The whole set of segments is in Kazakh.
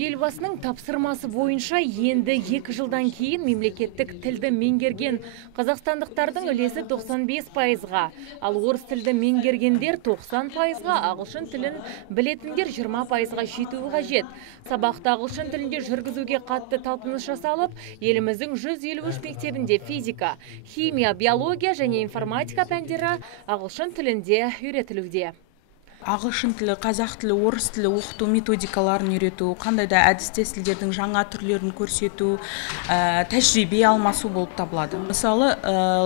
Елбасының тапсырмасы бойынша енді 2 жылдан кейін мемлекеттік тілді меңгерген қазақстандықтардың үлесі 95%-ға, ал орыс тілді меңгергендер 90%-ға, ағылшын тілін білетіндер 20%-ға жетуі қажет. Сабақты ағылшын тілінде жүргізуге қатты талпыныс жасалып, еліміздің 153 мектебінде физика, химия, биология және информатика пәндері ағылшын тілінде үйретілуде. Ағылшын тілі, қазақ тілі, орыс тілі оқыту методикаларын үйрету, қандай да әдіс тәсілдердің жаңа түрлерін көрсету, тәжірибе алмасу болып табылады. Мысалы,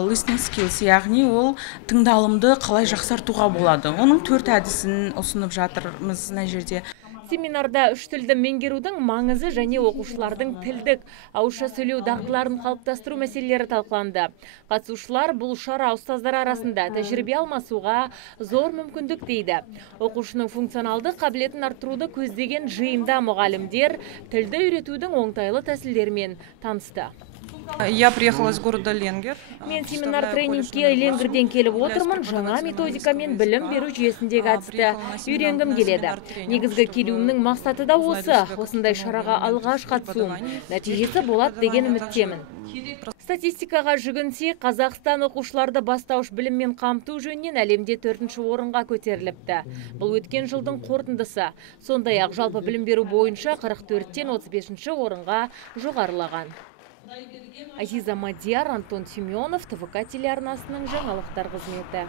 listening skills, яғни ол тыңдалымды қалай жақсартуға болады. Оның 4 әдісін ұсынып жатырмыз мына жерде. Семинарда 3 тілді меңгерудің маңызы және оқушылардың тілдік, ауызша сөйлеу дағдыларын қалыптастыру мәселелері талқыланды. Қатысушылар бұл шара ұстаздар арасында тәжірибе алмасуға зор мүмкіндік дейді. Оқушының функционалды қабілетін арттыруды көздеген жиында мұғалімдер тілді үйретудің оңтайлы тәсілдерімен танысты. Я приехала из города Ленгер. Мен семинар тренингке Ленгерден келіп отырмын. Жаңа методика мен білім беру жүйесіндегі әдісті үйренгім келеді. Негізгі келуімнің мақсаты да осы. Осындай шараға алғаш қатысуым. Нәтижесі болады деген үміттемін. Статистикаға жүгінсек, Қазақстан оқушыларды бастауыш біліммен қамту жөнінен әлемде 4-ші орынға көтеріліпті. Бұл өткен жылдың қорытындысы. Сондай-ақ жалпы білім беру бойынша 44-тен 35-ші орынға жоғарылаған. Азиза Мадияр, Антон Семенов, ТВК телеарнасының жаңалықтар қызметі.